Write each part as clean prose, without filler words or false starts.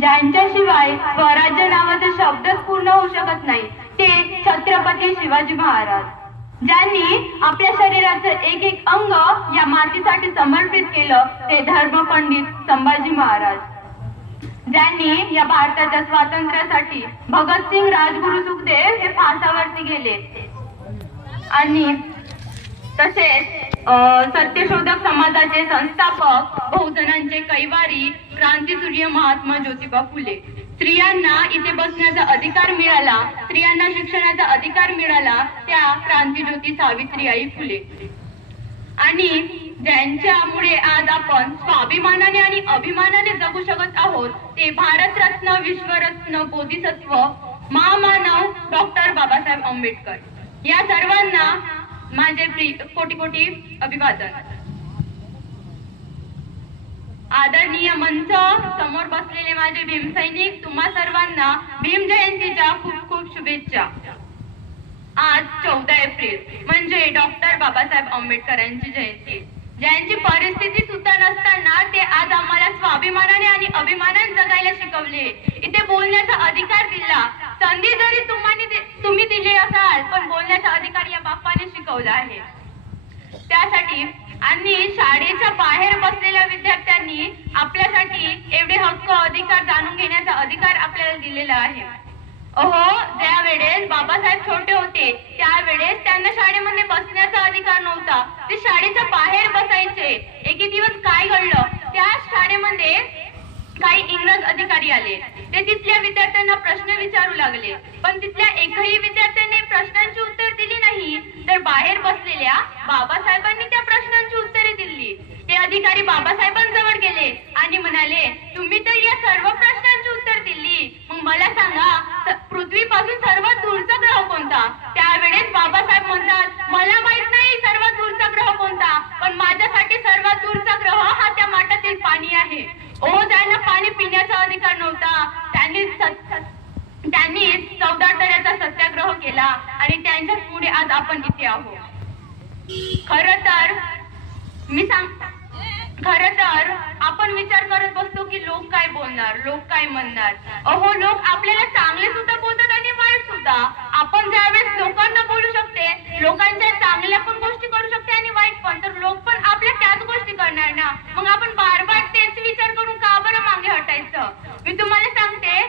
ज्यांच्याशिवाय स्वराज्य नावाचा शब्दच पूर्ण होऊ शकत नाही ते छत्रपती शिवाजी महाराज, ज्यांनी आपल्या शरीराचं एक एक अंग या मातीसाठी समर्पित केलं ते धर्मपंडित संभाजी महाराज, ज्यांनी या भारताच्या स्वातंत्र्यासाठी भगतसिंग, राजगुरू, सुखदेव हे फासावरती गेले, आणि तसेच सत्यशोधक समाजाचे संस्थापक, बहुजनांचे कैवारी, क्रांतीसूर्य महात्मा ज्योतिबा फुले. स्त्रियांना इथे बसण्याचा अधिकार मिळाला, स्त्रियांना शिक्षणाचा अधिकार मिळाला त्या क्रांतीज्योती सावित्रीबाई फुले. आणि ज्यांच्यामुळे आज आपण स्वाभिमानाने आणि अभिमानाने जगू शकत आहोत ते भारतरत्न, विश्वरत्न, बोधिसत्व, महामानव डॉक्टर बाबासाहेब आंबेडकर. या सर्वांना माझे कोटी कोटी अभिवादन. आदरणीय मंच समोर बसलेले माझे भीम सैनिक, तुम्हा सर्वांना भीम जयंतीच्या खूप खूप शुभेच्छा. आज 14 एप्रिल म्हणजे डॉक्टर बाबासाहेब आंबेडकरांची जयंती, ज्यांची परिस्थिती सुद्धा नसताना ते आज आम्हाला स्वाभिमानाने आणि अभिमानाने जगायला शिकवले, इथे बोलण्याचा अधिकार दिला. संधी जरी तुम्ही दिली असाल पण बोलण्याचा अधिकार या बाप्पाने शिकवला आहे. त्यासाठी आणि शाळेच्या बाहेर बसलेल्या विद्यार्थ्यांनी आपल्यासाठी एवढे हक्क अधिकार जाणून घेण्याचा अधिकार आपल्याला दिलेला आहे. ज्या वेळेस बाबासाहेब छोटे होते त्यावेळेस त्यांना शाळेमध्ये बसण्याचा अधिकार नव्हता, ते शाळेच्या बाहेर बसायचे. एके दिवस काय घडलं, त्या शाळेमध्ये काही इंग्रज अधिकारी आले, ते तिथल्या विद्यार्थ्यांना प्रश्न विचारू लागले, पण तिथल्या एकही विद्यार्थ्याने प्रश्नांची उत्तर दिली नाही, तर बाहेर बसलेल्या बाबासाहेबांनी त्या प्रश्नांची उत्तरे दिली. ते अधिकारी बाबासाहेबांजवळ गेले आणि म्हणाले, तुम्ही तर या सर्व प्रश्नांची उत्तर दिली, मग मला सांगा पृथ्वीपासून सर्वात दूरचा ग्रह कोणता? त्यावेळेस बाबासाहेब म्हणतात, मला माहित नाही सर्वात दूरचा ग्रह कोणता, पण माझ्यासाठी सर्वात दूरचा ग्रह हा त्या माठातील पाणी आहे. ज्यांना पाणी पिण्याचा अधिकार नव्हता त्यांनी 14 तऱ्याचा सत्याग्रह केला आणि त्यांच्याच पुढे आज आपण इथे आहोत. खरं तर आपण विचार करत बसतो की लोक काय बोलणार, लोक काय म्हणणार. लोक आपल्याला चांगले सुद्धा बोलतात आणि वाईट सुद्धा. आपण ज्यावेळेस लोकांना बोलू शकते, लोकांच्या चांगल्या पण गोष्टी करू शकते आणि वाईट पण, तर लोक पण आपल्या त्याच गोष्टी करणार ना. मग आपण बार बार तेच विचार करून का बरं मागे हटायचं? मी तुम्हाला सांगते,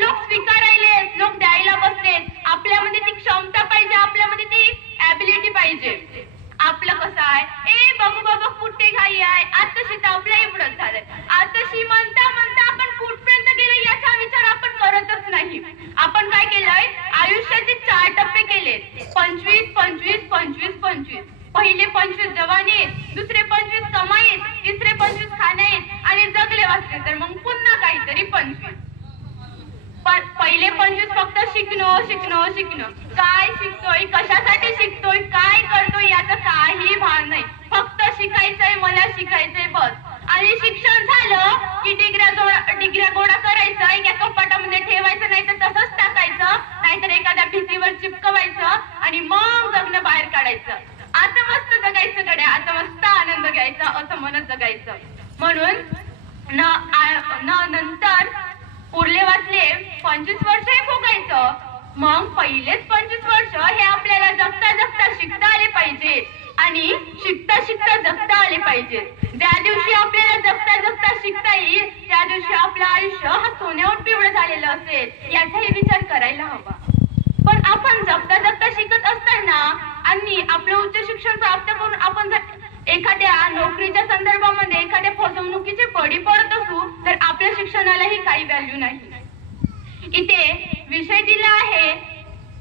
लोक स्वीकारायले, लोक द्यायला बसले. आपल्यामध्ये ती क्षमता पाहिजे, आपल्यामध्ये ती ऍबिलिटी पाहिजे. आपलं कसं आहे, बघू बाबा कुठे घाई आहे, आताशी तर आपलं एवढंच झालंय, आताशी म्हणता म्हणता आपण कुठपर्यंत गेलो याचा विचार आपण करतच नाही. आपण काय केलंय, आयुष्याचे 4 टप्पे केले, 25 25 25 25. पहिले 25 जवानीत, दुसरे 25 कमाईत, तिसरे 25 खाण्यात आणि जगले वाचले तर मग पुन्हा काहीतरी 25. पहिले 25 फक्त शिकणं शिकणं शिकणं. काय शिकतोय, कशासाठी शिकतोय, काय करतोय याचं काही भान नाही, फक्त शिकायचंय, मला शिकायचंय बस. आणि शिक्षण झालं की डिग्र्या गोळा करायचं, एका कपाटामध्ये ठेवायचं, नाही तर तसंच टाकायचं, नाहीतर एखाद्या भिंतीवर चिपकवायचं आणि मग जगणं बाहेर काढायचं. आता मस्त जगायचं गड्या, आता मस्त आनंद घ्यायचा असं म्हणत जगायचं. म्हणून नंतर उरले वाचले 25 वर्ष हे भोगायचं. मग पहिलेच 25 वर्ष हे आपल्याला जगता जगता शिकता आले पाहिजेत आणि शिकता शिकता जगता आले पाहिजेत. ज्या दिवशी आपल्याला जगता जगता शिकता येईल त्या दिवशी आपलं आयुष्य हा सोन्यावर पिवळं झालेलं असेल, याचाही विचार करायला हवा. पण आपण जगता जगता शिकत असताना आणि आपलं उच्च शिक्षण प्राप्त करून आपण जर एखाद्या नोकरीच्या संदर्भामध्ये एखाद्या फसवणुकीचे बळी पडत असू तर आपल्या शिक्षणालाही काही व्हॅल्यू नाही. इथे विषय दिला आहे,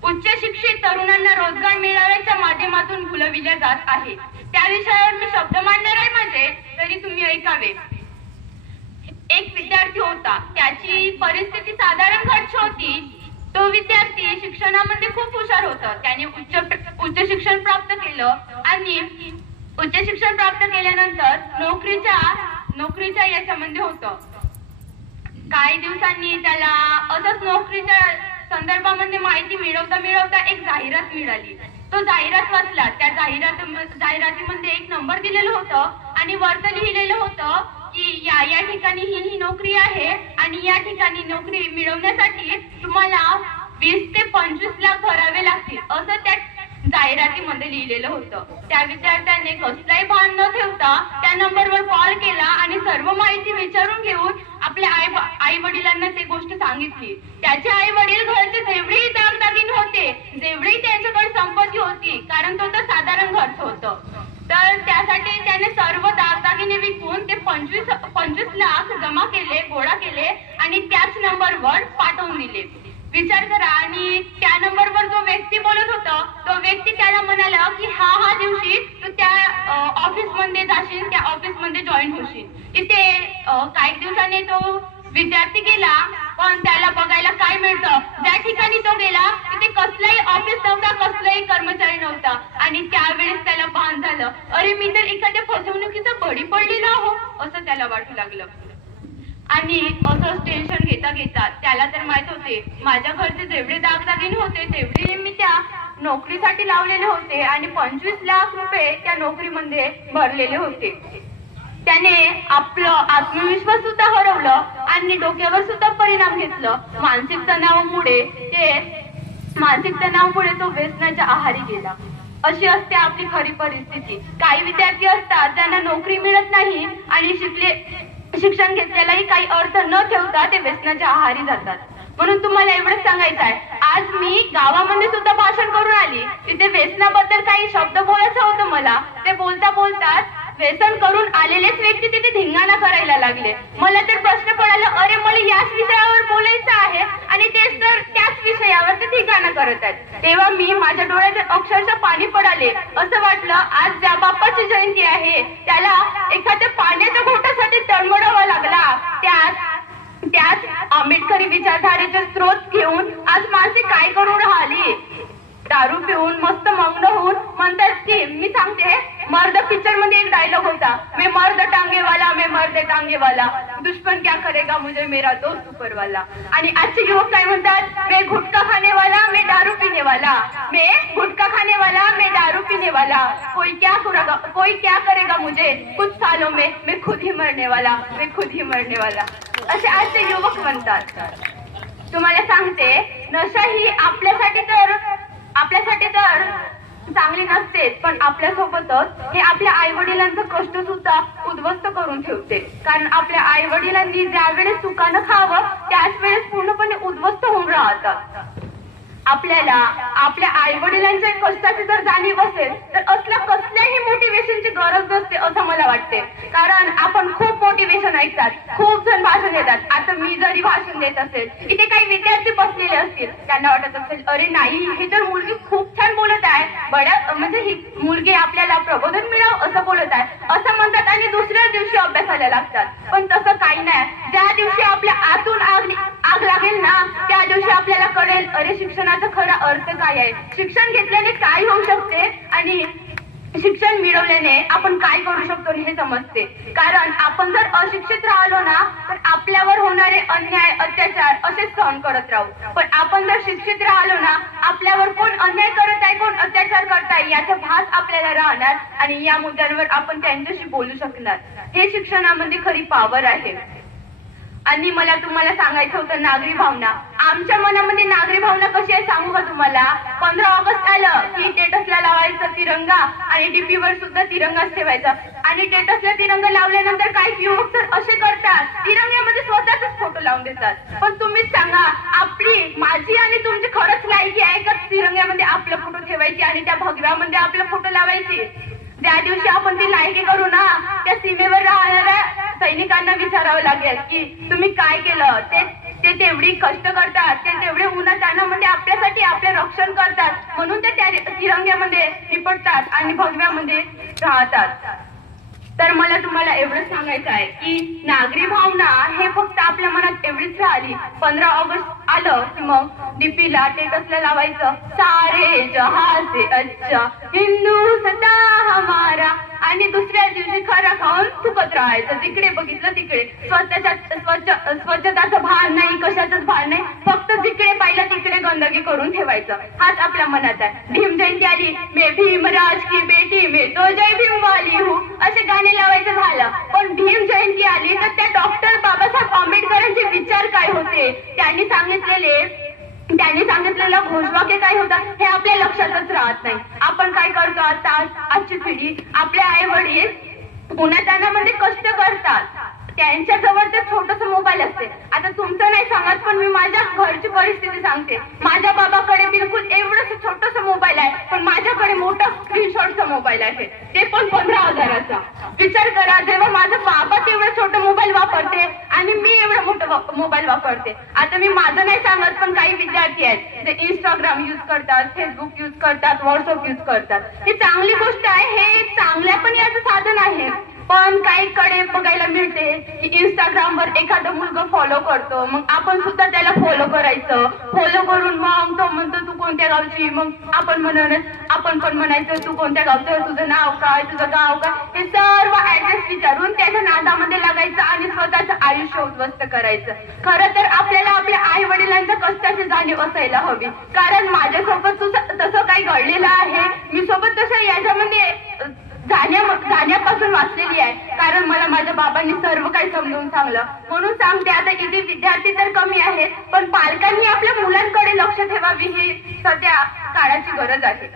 उच्च शिक्षित तरुणांना रोजगार मिळाव्याच्या माध्यमातून फुलविल्या जात आहे. त्या विषयावर मी शब्द मांडणार आहे माझे, तरी तुम्ही ऐकावे. एक विद्यार्थी होता, त्याची परिस्थिती साधारण घटची होती. तो विद्यार्थी शिक्षणामध्ये खूप हुशार होता. त्याने उच्च शिक्षण प्राप्त केलं आणि उच्च शिक्षण प्राप्त केल्यानंतर नोकरीच्या याच्यामध्ये होतं. काही दिवसांनी त्याला असंच नोकरीच्या संदर्भामध्ये माहिती मिळवता एक जाहिरात मिळाली. तो जाहिरात वाचला. त्या जाहिरातीमध्ये एक नंबर दिलेलं होतं आणि वरती लिहिलेलं होतं की या ठिकाणी ही नोकरी आहे आणि या ठिकाणी नोकरी मिळवण्यासाठी तुम्हाला 20 ते 25 लाख भरावे लागतील असं त्या जाहिरातीमध्ये लिहिलेलं होतं. त्या विद्यार्थ्याने कसलाही भान न ठेवता त्या नंबरवर कॉल केला आणि सर्व माहिती विचारून घेऊन आपल्या आई वडिलांना ती गोष्ट सांगितली. त्याचे आई वडील घरचे जेवढेही दागदागिने होते, जेवढी त्यांच्याकडे संपत्ती होती, कारण तो तर साधारण घरचं होतं, तर त्यासाठी त्याने सर्व दागदागिने विकून ते 25 लाख जमा केले, गोळा केले आणि त्याच नंबरवर पाठवून दिले. विचार करा. आणि त्या नंबरवर जो व्यक्ती बोलत होता, तो व्यक्ती त्याला म्हणाला की हा दिवशी तू त्या ऑफिस मध्ये जाशील, त्या ऑफिस मध्ये जॉईन होशील. तिथे काही दिवसांनी तो विद्यार्थी गेला, पण त्याला बघायला काय मिळतं, ज्या ठिकाणी तो गेला तिथे कसलाही ऑफिस नव्हता, कसलाही कर्मचारी नव्हता. आणि त्यावेळेस त्याला भान झालं, अरे मी तर एखाद्या फसवणुकीचा बळी पडलेला आहो असं त्याला वाटू लागलं. आणि असंच टेन्शन घेता घेता त्याला तर माहित होते माझ्या घरचे जेवढे दागदागिने होते तेवढे मी त्या नोकरीसाठी लावलेले होते आणि 25 लाख रुपये त्या नोकरीमध्ये भरलेले होते. त्याने आपलं आत्मविश्वास सुद्धा हरवलं आणि डोक्यावर सुद्धा परिणाम घेतलं. मानसिक तणावामुळे तो व्यसनाच्या आहारी गेला. अशी असते आपली खरी परिस्थिती. काही विद्यार्थी असतात ज्यांना नोकरी मिळत नाही आणि शिक्षण घेतलेलाही काही अर्थ न ठेवता ते व्यसनाच्या आहारी जातात. म्हणून तुम्हाला एवढंच सांगायचं आहे, आज मी गावामध्ये सुद्धा भाषण करून आली. तिथे व्यसनाबद्दल काही शब्द बोलायचं होतं मला, ते बोलता बोलताच व्यसन करून आलेलेच व्यक्ती तिथे धिंगाणा करायला लागले. मला तर प्रश्न पडाला, अरे मला याच विषयावर बोलायचं आहे आणि तेच तर त्याच विषयावर ते धिंगाणा करत आहेत. तेव्हा मी माझ्या डोळ्यात अक्षरशः पाणी पडाले. असं वाटलं आज ज्या बाप्पाची जयंती आहे त्याला एखाद्या पाण्याच्या घोटासाठी तळमळावा लागला. त्याच आंबेडकरी विचारधारेचे स्रोत घेऊन आज माणसे काय करून राहिली, दारू पिऊन मस्त मग्न होऊन म्हणतात की, मी सांगते मर्द पिक्चर मध्ये एक डायलॉग होता, मैं मर्द टांगे वाला दुश्मन क्या करेगा मुझे मेरा दोस्त ऊपर वाला. आणि आजचे युवक काय म्हणतात, मैं गुटखा खाने वाला मैं दारू पीने वाला, मैं गुटखा खाने वाला मैं दारू पीने वाला, कोई क्या करेगा मुझे कुछ सालों में मैं खुद ही मरने वाला असे आजचे युवक म्हणतात. तुम्हाला सांगते नशा ही आपल्यासाठी तर चांगली नसतेच, पण आपल्यासोबतच हे आपल्या आई वडिलांचं कष्ट सुद्धा उद्ध्वस्त करून ठेवते. कारण आपल्या आई वडिलांनी ज्या वेळेस सुखानं खावं त्याच वेळेस पूर्णपणे उद्ध्वस्त होऊन राहतात. आपल्याला आपल्या आई वडिलांच्या कष्टाची जर जाणीव असेल तर असल्या कसल्याही मोटिवेशनची गरज नसते असं मला वाटते. कारण आपण खूप मोटिवेशन ऐकतात, खूप जण भाषण देतात. आता मी जरी भाषण देत असेल, इथे काही विद्यार्थी बसलेले असतील, त्यांना वाटत असेल अरे नाही ही तर मुलगी खूप छान बोलत आहे, म्हणजे ही मुलगी आपल्याला प्रबोधन मिळावं असं बोलत आहे असं म्हणतात आणि दुसऱ्या दिवशी अभ्यासाला लागतात. पण तसं काही नाही. ज्या दिवशी आपल्या आतून आग लागेल ना त्या दिवशी आपल्याला कळेल अरे शिक्षणाचा खरा अर्थ काय आहे, शिक्षण घेतल्याने काय होऊ शकते आणि शिक्षण मिळवल्याने आपण काय करू शकतो हे समजते. कारण आपण जर अशिक्षित राहिलो ना तर आपल्यावर होणारे अन्याय अत्याचार असेच सहन करत राहू. पण आपण जर शिक्षित राहिलो ना आपल्यावर कोण अन्याय करत आहे, कोण अत्याचार करत आहे याचा भास आपल्याला राहणार आणि या मुद्द्यांवर आपण त्यांच्याशी बोलू शकणार. हे शिक्षणामध्ये खरी पॉवर आहे. आणि मला तुम्हाला सांगायचं होतं नागरी भावना. आमच्या मनामध्ये नागरी भावना कशी आहे सांगू का तुम्हाला. 15 ऑगस्ट आलं की स्टेटसला लावायचं तिरंगा आणि डीपीवर सुद्धा तिरंगाच ठेवायचा. आणि स्टेटसला तिरंगा लावल्यानंतर काही युवक तर असे करतात तिरंग्यामध्ये स्वतःच फोटो लावून देतात. पण तुम्हीच सांगा माझी आणि तुमची खरंच लायकी आहे का तिरंग्यामध्ये आपला फोटो ठेवायची आणि त्या भगव्यामध्ये आपला फोटो लावायची. ज्या दिवशी आपण ती लायकी करू ना त्या सीमेवर राहणाऱ्या सैनिकांना विचारावं लागेल की तुम्ही काय केलं. ते तेवढी कष्ट करतात, ते तेवढे उन्हातान्हामध्ये आपल्यासाठी आपले रक्षण करतात, म्हणून ते त्या तिरंग्यामध्ये निपटतात आणि भगव्यामध्ये राहतात. तर मला तुम्हाला एवढंच सांगायचं आहे की नागरी भावना हे फक्त आपल्या मनात एवढीच राहिली. 15 ऑगस्ट आलं की मग डीपीला स्टेटसला लावायचं सारे जहां से अच्छा हिंदुस्ता हमारा आणि दुसऱ्या दिवशी खरा खाऊन चुकत राहायचं. जिकडे बघितलं तिकडे स्वच्छताचं भान नाही, कशाचंच भान नाही, फक्त जिकडे पाहिलं तिकडे गंदगी करून ठेवायचं. हाच आपल्या मनात आहे. भीम जयंती आली, मैं भीमराज की बेटी मैं तो जय भीम वाली हूँ असे गाणे लावायचं झालं. पण भीम जयंती आली तर त्या डॉक्टर बाबासाहेब आंबेडकरांचे विचार काय होते, त्यांनी सांगितलेलं घोषवाक्य काय होतं हे आपल्या लक्षातच राहत नाही. आपण काय करतो आता, आजची पिढी, आपले आई वडील उन्हातान्हामध्ये कष्ट करतात, त्यांच्या जवळ तर छोटस मोबाईल असते. आता तुमचं नाही सांगत, पण मी माझ्या घरची परिस्थिती सांगते. माझ्या बाबाकडे बिलकुल एवढंच छोटस मोबाईल आहे, पण माझ्याकडे मोठा स्क्रीनशॉटचा मोबाईल आहे, ते पण 15,000चा. विचार करा, जेव्हा माझा बाबा तेवढं छोटं मोबाईल वापरते आणि मी एवढं मोठं मोबाईल वापरते. आता मी माझं नाही सांगत, पण काही विद्यार्थी आहेत जे इंस्टाग्राम युज करतात, फेसबुक युज करतात, व्हॉट्सअप युज करतात. ही चांगली गोष्ट आहे, हे चांगल्या पण याचं साधन आहे. पण काहीकडे बघायला मिळते की इंस्टाग्रामवर एखादा मुलगा फॉलो करतो, मग आपण सुद्धा त्याला फॉलो करायचं. फॉलो करून मग तो म्हणतो तू कोणत्या गावची, मग आपण पण म्हणायचं तू कोणत्या गावचं, तुझं नाव काय, तुझं गाव काय, हे सर्व ऍड्रेस विचारून त्याच्या नादामध्ये लागायचं आणि स्वतःचं आयुष्य उद्ध्वस्त करायचं. खरं तर आपल्याला आपल्या आई वडिलांच्या कष्टाची जाणीव असायला हवी, कारण माझ्यासोबत तसं काही घडलेलं आहे. मी सोबत तसं याच्यामध्ये जाण्यापासून वाचलेली आहे, कारण मला माझ्या बाबांनी सर्व काही समजून सांगलं. म्हणून सांगते, आता इथे विद्यार्थी तर कमी आहेत, पण पालकांनी आपल्या मुलांकडे लक्ष ठेवावी, ही सध्या काळाची गरज आहे.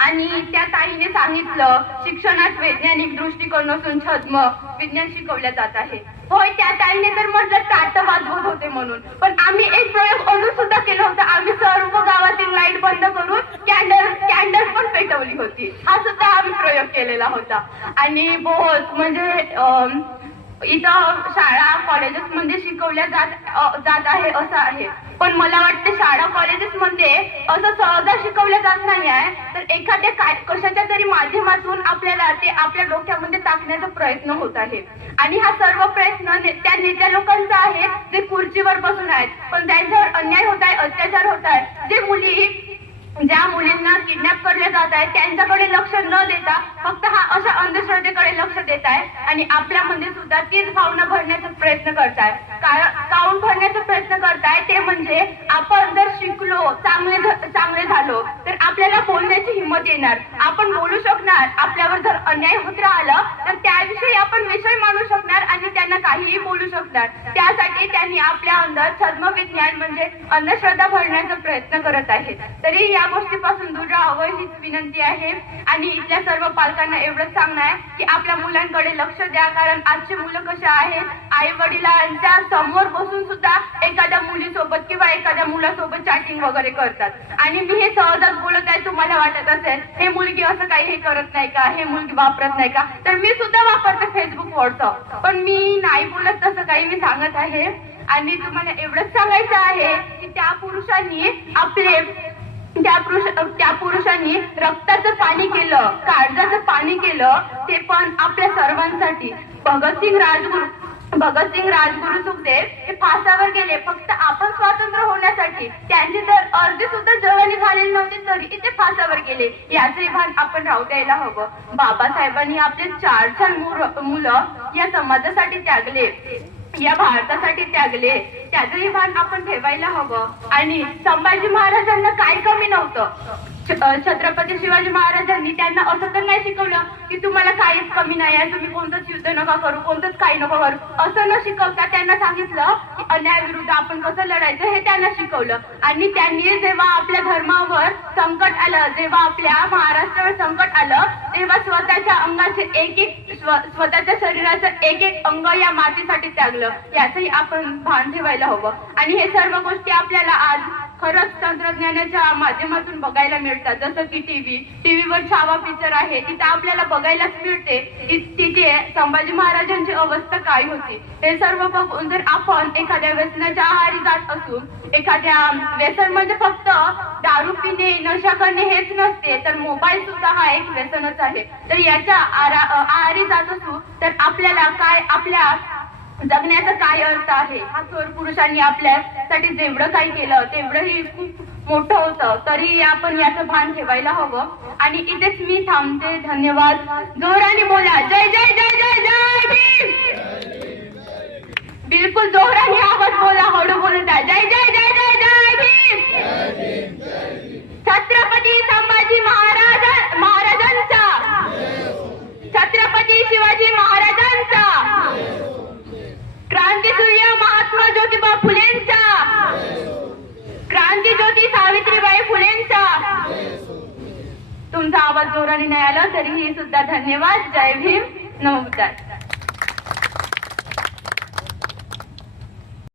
आणि त्या ताईने सांगितलं, शिक्षणात वैज्ञानिक दृष्टिकोन नसून छद्म विज्ञान शिकवल्या जात आहे. होय, त्या ताईने तर म्हटलं ताट वाजवत होते म्हणून, पण आम्ही एक प्रयोग अजून सुद्धा केला होता. आम्ही सर्व गावातील लाईट बंद करून कॅन्डल पण पेटवली होती. हा सुद्धा आम्ही प्रयोग केलेला होता. आणि बहुत म्हणजे इथं शाळा कॉलेजेस मध्ये शिकवल्या जात आहे असं आहे, पण मला वाटतं शाळा कॉलेजेस मध्ये असं सहजा शिकवल्या जात नाही आहे, तर एखाद्या कशाच्या तरी माध्यमातून आपल्याला ते आपल्या डोक्यामध्ये टाकण्याचा प्रयत्न होत आहे. आणि हा सर्व प्रयत्न त्या नेत्या लोकांचा आहे जे खुर्चीवर बसून आहेत, पण त्यांच्यावर अन्याय होत आहे, अत्याचार होत आहे. ज्या मुलींना किडनॅप करले जात आहे त्यांच्याकडे लक्ष न देता फक्त हा अशा अंधश्रद्धेकडे लक्ष देत आहे, आणि आपल्यामध्ये सुद्धा तीच भावना भरण्याचा प्रयत्न करताय. काऊन भरण्याचा प्रयत्न करताय ते म्हणजे, आपण जर शिकलो, चांगले झालो तर आपल्याला बोलण्याची हिंमत येणार, आपण बोलू शकणार. आपल्यावर जर अन्याय होत राहिला तर त्याविषयी आपण विषय मांडू शकणार आणि त्यांना काहीही बोलू शकणार. त्यासाठी त्यांनी आपल्या अंदर छद्म विज्ञान म्हणजे अंधश्रद्धा भरण्याचा प्रयत्न करत आहे. तरी या गोष्टीपासून दूर राहावं हीच विनंती आहे. आणि इथल्या सर्व पालकांना एवढंच सांगणं आहे की आपल्या मुलांकडे लक्ष द्या, कारण आजची मुलं कशी आहेत, आई वडिलांच्या समोर बसून सुद्धा एखाद्या मुलीसोबत किंवा एखाद्या मुलासोबत चॅटिंग वगैरे करतात. आणि मी हे सहजच बोलत आहे, तुम्हाला वाटत असेल हे मुलगी असं काही हे करत नाही का, हे मुलगी वापरत नाही का, तर मी सुद्धा वापरते फेसबुक, व्हॉट्सअप, पण मी नाही बोलत तसं काही, मी सांगत आहे. आणि तुम्हाला एवढंच सांगायचं आहे की त्या पुरुषांनी रक्ताचं पाणी केलं, काळजाचं पाणी केलं, ते पण आपल्या सर्वांसाठी. भगतसिंग राजगुरू सुखदेव हे फासावर गेले फक्त आपण स्वातंत्र्य होण्यासाठी. त्यांची तर अर्धी सुद्धा जवानी झालेली नव्हती तरी ते फासावर गेले, याचंही भान आपण राहू द्यायला हवं. बाबासाहेबांनी आपले 4 मुलं या समाजासाठी त्यागले, या भारतासाठी त्यागले, त्याचंही भान आपण ठेवायला हवं. आणि संभाजी महाराजांना काय कमी नव्हतं. छत्रपती शिवाजी महाराजांनी त्यांना असं तर नाही शिकवलं की तुम्हाला काहीच कमी नाही आहे, तुम्ही कोणतंच युद्ध नका करू, कोणतंच काही नका करू, असं न शिकवता त्यांना सांगितलं की अन्यायाविरुद्ध आपण कसं लढायचं हे त्यांना शिकवलं. आणि त्यांनी जेव्हा आपल्या धर्मावर संकट आलं, जेव्हा आपल्या महाराष्ट्रावर संकट आलं, तेव्हा स्वतःच्या अंगाचे स्वतःच्या शरीराचं एक अंग या मातीसाठी त्यागलं, याचंही आपण भान ठेवायला हवं. आणि हे सर्व गोष्टी आपल्याला आज खरंच तंत्रज्ञानाच्या माध्यमातून बघायला मिळतात. जसं की टीव्हीवर छावा पिक्चर आहे, तिथे आपल्याला बघायलाच मिळते की तिथे संभाजी महाराजांची अवस्था काय होती. हे सर्व बघून जर आपण एखाद्या व्यसनाच्या आहारी जात असू, एखाद्या व्यसन म्हणजे फक्त दारू पिणे, नशा करणे हेच नसते, तर मोबाईल सुद्धा हा एक व्यसनच आहे. तर याच्या आहारी जात असू तर आपल्याला काय, आपल्या जगण्याचा काय अर्थ आहे. हा थोर पुरुषांनी आपल्यासाठी जेवढं काही केलं तेवढंही खूप मोठं होतं, तरी आपण याचं भान ठेवायला हवं. आणि इथेच मी थांबते. धन्यवाद. जोराने बोला, जय जय जय जय जय भीम. बिलकुल जोराने आवाज बोला, हळू बोलत आहे. जय जय जय जय जय भीम. छत्रपती संभाजी महाराजांचा, छत्रपती शिवाजी महाराजांचा, क्रांतीसूर्य महात्मा ज्योतिबा क्रांती सावित्रीबाई फुलेंचा. तुमचा आवाज जोराने नाही आला तरीही सुद्धा धन्यवाद. जय भीम. नमस्कार.